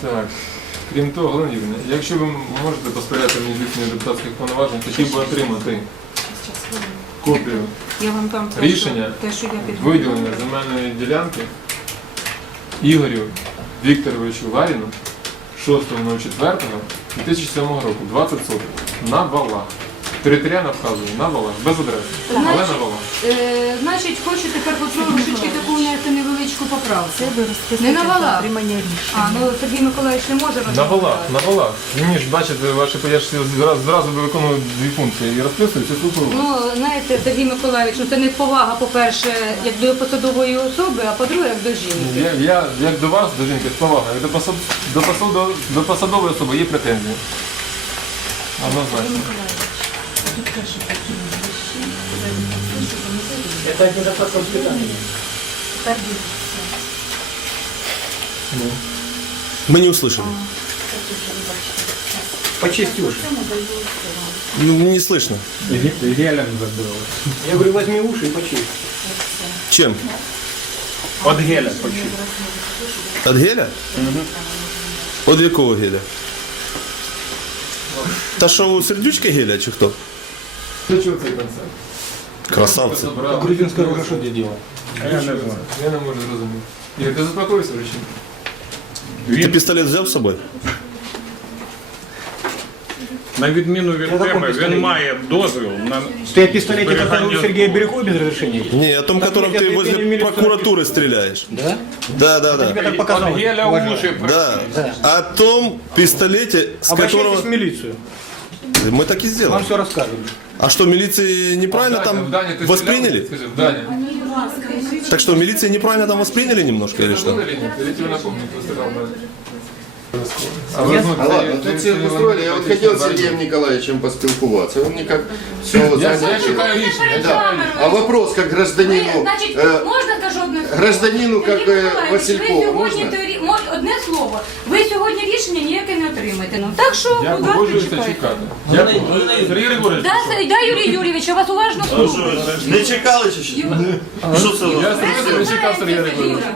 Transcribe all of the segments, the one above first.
Так. Крім того, Галина Юрійовна, якщо ви можете посприяти мені здійсненню депутатських повноважень, хотів би отримати копію Я вам там те, Рішення що- те, що я підготувала. виділення земельної ділянки Ігорю Вікторовичу Ларіну 6.04.2007 року 20 соток на валах. Територіально вказую на валах, без адреси, але на Значить. Е, значить, хочу тепер трошечки таку внести невеличку поправку. Не на рішення. А, ну Сергій Миколаївич не може На валах, на валах. Мені ж бачите, ваші пояснення зразу, зразу виконую дві функції. І розписуюся слухаю. Ну, знаєте, Сергій Миколаївич, ну це не повага, по-перше, як до посадової особи, а по-друге, як до жінки. Я, я як до вас, до жінки, з повагою, як до, посад, до, посадо- до посадової особи є претензії. Однозначно. Мы не услышали. Почисти уши. Ну, не слышно. Реально забыл. Я говорю, возьми уши и почисти. Чем? От геля почисти. От геля? От якого геля? Та що у сердючки геля чи хто? Для чого цей концерт? Красавці. Забрали. Грузинское хорошо где дело. Я не знаю. Я не можу зрозуміти. Ігор, ти заспокоївся речі? Ти пістолет взяв з собою? На відміну від такому тебе, пістолеті. він має дозвіл на Что я пистолете поставил у Сергея Берегова без разрешения? Не, о том, котором ты возле прокуратуры стреляешь. Да? Да, да, Тебе да. так показалось. От геля уважаемый. уші. Да. О том пистолете, с Обращайтесь которого... в милицию. Мы так и Вам сделаем. все расскажут. А что, милиции неправильно В там Дані ти восприняли? стріляв? Скажи, в Дані. Так что, милиции неправильно там восприняли немножко или Забули что? чи ні? Я тебе напомню, хто стріляв в Дані. А ви, ну, А це- ладно, це- тут це всех вам устроили. Я вот політичні хотел с боротьби. Сергеем Николаевичем поспілкуватися. Он никак все Я, я чекаю рішення. Да. А вопрос как гражданину, Ви, значить, э, можна кажу одне слово? гражданину, Сергій как э, Миколаївич, Василькову, ви сьогодні можно? слово. Ви сьогодні рішення ніяке не отримаєте. Ну так що, Я будь ласка, чекайте. Дякую. Сергій Григорович, Да, да, Юрій Юрійович, я вас уважно слухаю. Не чекали чи що? Що це? я не чекав Сергія Григоровича.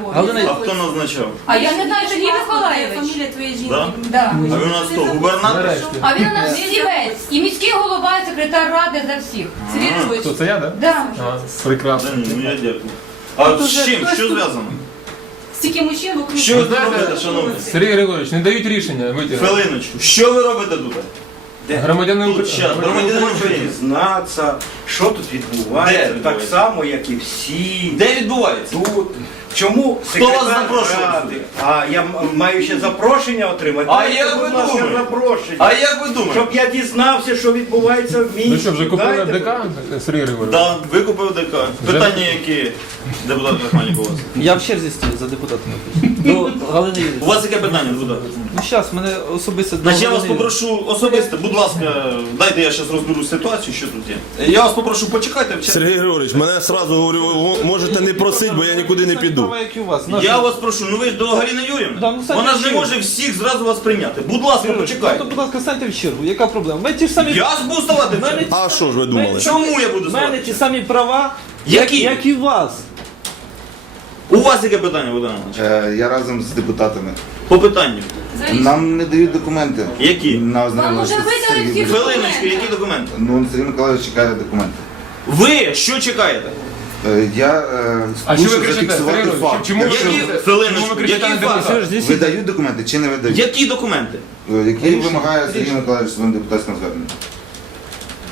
А хто назначав? А я не знаю, Сергій Миколаївич. Фамілія твоєї жінки. Да? Да. А він у нас хто? Губернатор? А він у нас стівець. І міський голова, і секретар ради за всіх. Сергій Григорович. Хто це я, так? Да. А, прекрасно. Та ні, ну я дякую. А з чим? Що зв'язано? Стільки мужчин вокруг. Що ви тут робите, шановні? Сергій Григорович, не дають рішення витягнути. Хвилиночку. Що ви робите тут? Громадянин Тут час, громадянин України. Дізнатися, що тут Де відбувається, так само, як і всі. Де відбувається? Тут. Чому Хто вас секретар запрошував ради? сюди? А я м- маю ще запрошення отримати. А Дайте, як будь ви ласка, думаєте? запрошення. А як ви думаєте? Щоб я дізнався, що відбувається в місті. Ну що, вже купили Дайте, ДК, Сергій Григорович? Да, викупив ДК. Питання які? Депутат Механік у вас. Я в черзі стою за депутатами. До Галини У вас яке питання, депутат? Ну зараз мене особисто до Значить, я вас Галини попрошу особисто, будь ласка, дайте я зараз розберу ситуацію, що тут є. Я вас попрошу, почекайте. Сергій Григорович, мене сразу говорю, ви можете не просити, бо я нікуди не піду. Права, як і у вас. Наш- Я вас прошу, ну ви ж до Юрівни. Да, ну, Вона ж не може всіх зразу вас прийняти. Будь ласка, почекайте. ну, то, будь ласка, станьте в чергу. Яка проблема? Ми ті ж самі... Я ж буду ставати в Мене- чергу. А що ж ви думали? Чому я буду У мене ставати? ті самі права, Які? як, як і у вас. У вас яке питання, Богдан Іванович? Е, Я разом з депутатами. По питанню. Нам не дають документи. Які? На Вам ознайомлення уже видали всі. Хвилиночку, які документи? Ну, Сергій Миколаївич чекає документи. Ви що чекаєте? Е, Я е, А що ви мушу кричите, зафіксувати Григорович? факт. Чому ви Які кричите? Чому ви хвилиночку? кричите Які на факти? Видають документи чи не видають? Які документи? Е, Які вимагає Сергій Миколаївич своїм депутатським зверненням?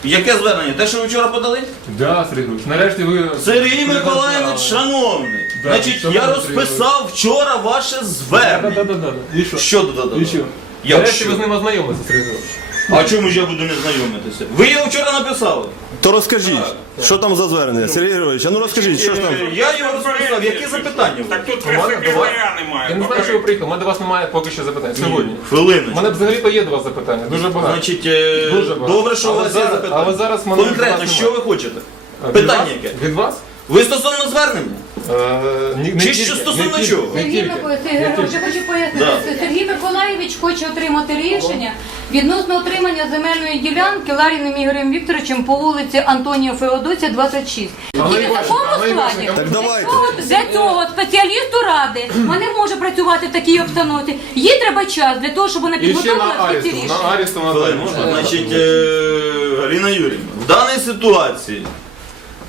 Яке звернення? Те, що ви вчора подали? Да, Сергій Григорович, нарешті ви... Сергій Миколаївич, шановний. Да, Значить, шановний я Сергій розписав вчора ваше Да, да, звернення. да, да, да. І що? Що додати? І що? Як Нарешті що? ви з ним ознайомилися, Сергій Григорович. А чому ж я буду не знайомитися? Ви його вчора написали. То розкажіть, що там за звернення? Сергій Григорович, а ну розкажіть, що ж там? Е, Я його розписав. Які запитання? Так тут прес-секретаря Я не знаю, що ви приїхали, у мене до вас немає поки що запитань. Сьогодні. У Хвилиночку. мене взагалі-то є до вас запитання, дуже багато. Значить, е, Дуже багато. добре, що у Але вас є зараз- запитання. але зараз мене Конкретно, вас що ви хочете? Від Питання вас? яке? Від вас? Ви стосовно звернення? Е, ні- не Чи тільки, що не стосовно тільки, чого? не Сергій тільки. Миколаївич, Не я хочу пояснити. Да. Сергій Миколаївич хоче отримати рішення відносно отримання земельної ділянки Ларіним Ігорем Вікторовичем по вулиці Антонія Феодосія, 26. Але І в такому складі. Так давайте. для цього спеціалісту ради вона не може працювати в такій обстановці. Їй треба час для того, щоб вона І ще на підготувала всі ці Арісту, на рішення. Значить, е, Галина Юрівна, в даній ситуації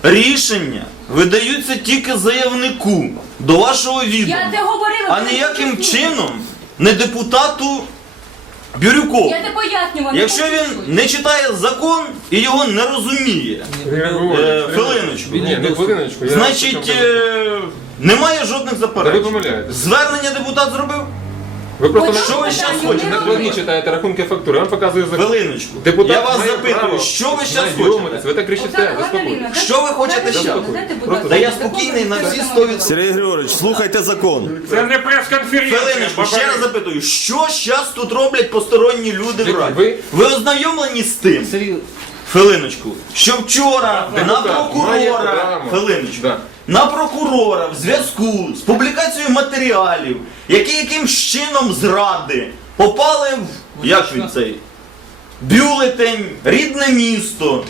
рішення видаються тільки заявнику до вашого Я відома, це говорила. а ніяким чином не депутату Бірюкову. Я це пояснювала. Якщо він не читає закон і його не розуміє, е, хвилиночку, Ні, не хвилиночку. я значить е, немає жодних Та ви заперечень. помиляєтесь. Звернення депутат зробив? Ви просто Що ви щас хочете? накладні робіть. читаєте рахунки фактури, я вам показую закон. Хвилиночку. Депутат Я вас має запитую, право що ви зараз знайомитись. хочете? Ви так кричите, заспокойтесь. Що ви хочете ще? Та я спокійний на всі державну 100%. Сергій Григорович, слухайте закон. Це не прес-конференція. Хвилиночку, ще раз запитую, що зараз тут роблять посторонні люди в раді? Ви- Ви ознайомлені з тим, хвилиночку, що вчора на Депутат має прокурора, право. хвилиночку, Да. На прокурора в зв'язку з публікацією матеріалів, які якимсь чином зради попали в, як він цей, бюлетень, рідне місто.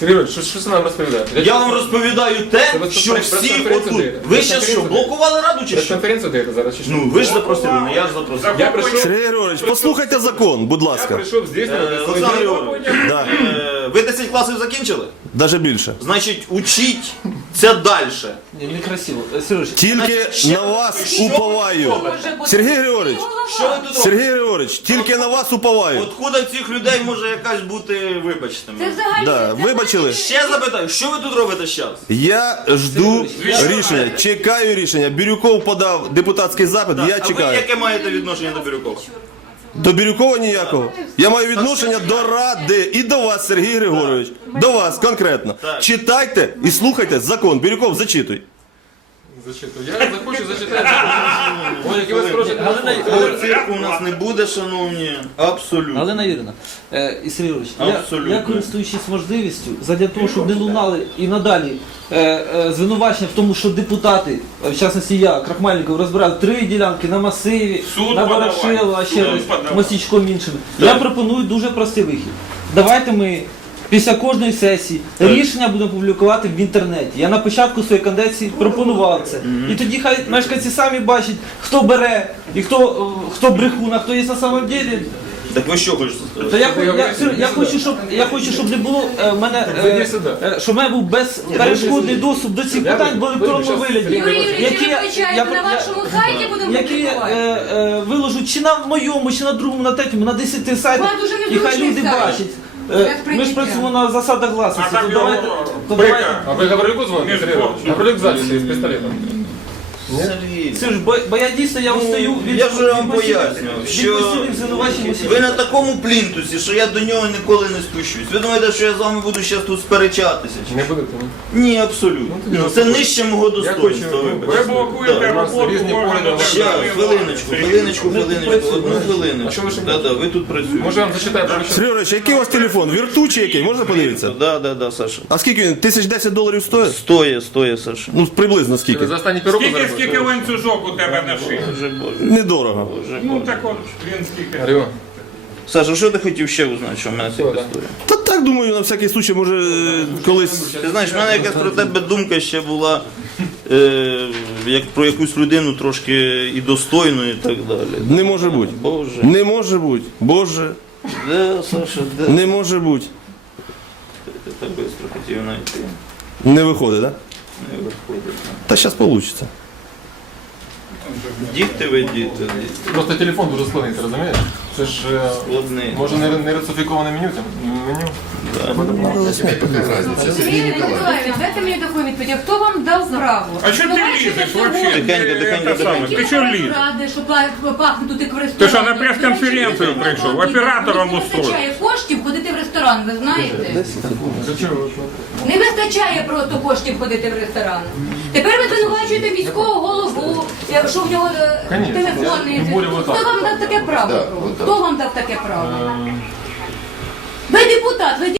Сергій що, що це нам розповідаєте? Я вам розповідаю те, Це що всі отут. Ви ще що, блокували раду чи що? Прес-конференцію даєте зараз чи що? Ну, ви ж запросили мене, я ж запросив. Я прийшов, Сергій Григорович, послухайте закон, будь я ласка. прийшов здійснювати Е, свої Олександр дії. Григорович, Да. е, ви 10 класів закінчили? Даже більше. Значить, учіть це далі. ні, некрасиво. Е, Сереж, Тільки на вас уповаю. Сергій Григорович, Що ви тут робите? Сергій Григорович, тільки на вас уповаю. Откуда в цих людей може якась бути, вибачте Це мене? взагалі. Да, це вибачили. Ще запитаю, що ви тут робите зараз? Я жду рішення, чекаю рішення. Бірюков подав депутатський запит, я А ви чекаю. яке маєте відношення до Бірюкова? До Бірюкова ніякого. Я маю відношення до ради і до вас, Сергій Григорович. До вас конкретно. Читайте і слухайте закон. Бірюков, зачитуй. Зачитую. Я захочу зачитати. Ой, які цирку у нас не буде, шановні. Абсолютно. Галина Юрівна, е, і Сергій Юрійович, я, Абсолютно. я користуючись можливістю, задля того, щоб не лунали і надалі е, е, звинувачення в тому, що депутати, е, в частності я, Крахмальников, розбирав три ділянки на масиві, Суд на подавай. Барашило, а ще Суд раз подавай. Мосічком іншим. Я пропоную дуже простий вихід. Давайте ми. Після кожної сесії рішення будемо публікувати в інтернеті. Я на початку своєї кандидації пропонував це. І тоді хай мешканці самі бачать, хто бере і хто, е, хто брехун, а хто є на самом деле. Так ви що хочете То сказати? я, я, я, я, хочу, щоб я хочу, щоб не було е, мене е, е, щоб в мене був безперешкодний доступ до цих питань в електронному вигляді. Юрій Юрійович, Які я- на вашому сайті будемо Які е, публікувати. е, виложу чи на моєму, чи на другому, на третьому, на 10 сайтах, Вам дуже і хай люди сайт. бачать. Е, Ми ж працюємо на засадах гласності. А то його давайте, то бика. давайте. А ви Гаврилюку дзвоните, Між Сергій Гаврилюк в залі стоїть з пістолетом. Сергій, Це ж, бо, бо я дійсно я устаю від я вже вам від постійних- пояснював, від що постійних звинувачень усіх. Ви на такому плінтусі, що я до нього ніколи не спущусь. Ви думаєте, що я з вами буду зараз тут сперечатися? чи Не будете, ні? Ні, абсолютно. тоді Ні, Це нижче мого хочу, достоинства. ну, вибачте. Ви блокуєте Да. у нас роботу різні органу погляди. Державної хвилиночку, влади. хвилиночку, хвилиночку, одну А хвилиночку. що ви ще Да, да, ви тут працюєте. Може я вам зачитаю про що? Сергій Григорович, який у вас телефон? Вірту чи який? Можна подивитися? Да, да, да, Саша. А скільки він? Тисяч десять доларів стоїть? Стоє, стоє, Саша. Ну, приблизно скільки. За останні півроку Скільки, заробили? Скільки ланцюжок у тебе на шиї? Боже, Боже. Недорого. Ну так от, він скільки. Саша, що ти хотів ще узнати, що в мене да. історія? Та так думаю, на всякий случай, може колись. Ти знаєш, в мене якась про тебе думка ще була, е, як про якусь людину трошки і достойну, і так далі. Не може бути. Боже. Не може бути. Боже, Де, Саша, де? не може бути. Ти так швидко хотів знайти. Не виходить, так? Не виходить. Та зараз вийде. Діти ви діти. Просто телефон дуже складний, ти розумієш? Це ж е, Складний. може не, не рецифіковане меню там. Меню. Сергій Миколаївич, дайте мені таку відповідь. Хто вам дав право? А що ти лізеш вообще? Тихенько, Е, тихенько, тихенько. Ти що лізеш? Ради, що пла- пахне тут як. Ти що, на прес-конференцію прийшов? Оператором Не устроїв? вистачає коштів ходити в ресторан, ви знаєте? Не вистачає просто коштів ходити в ресторан. Тепер ви звинувачуєте міського голову, е, що в нього е, Конечно, телефонний. я тим більше Хто отак. вам дав таке право? Хто вам дав таке право? Ви депутат, ви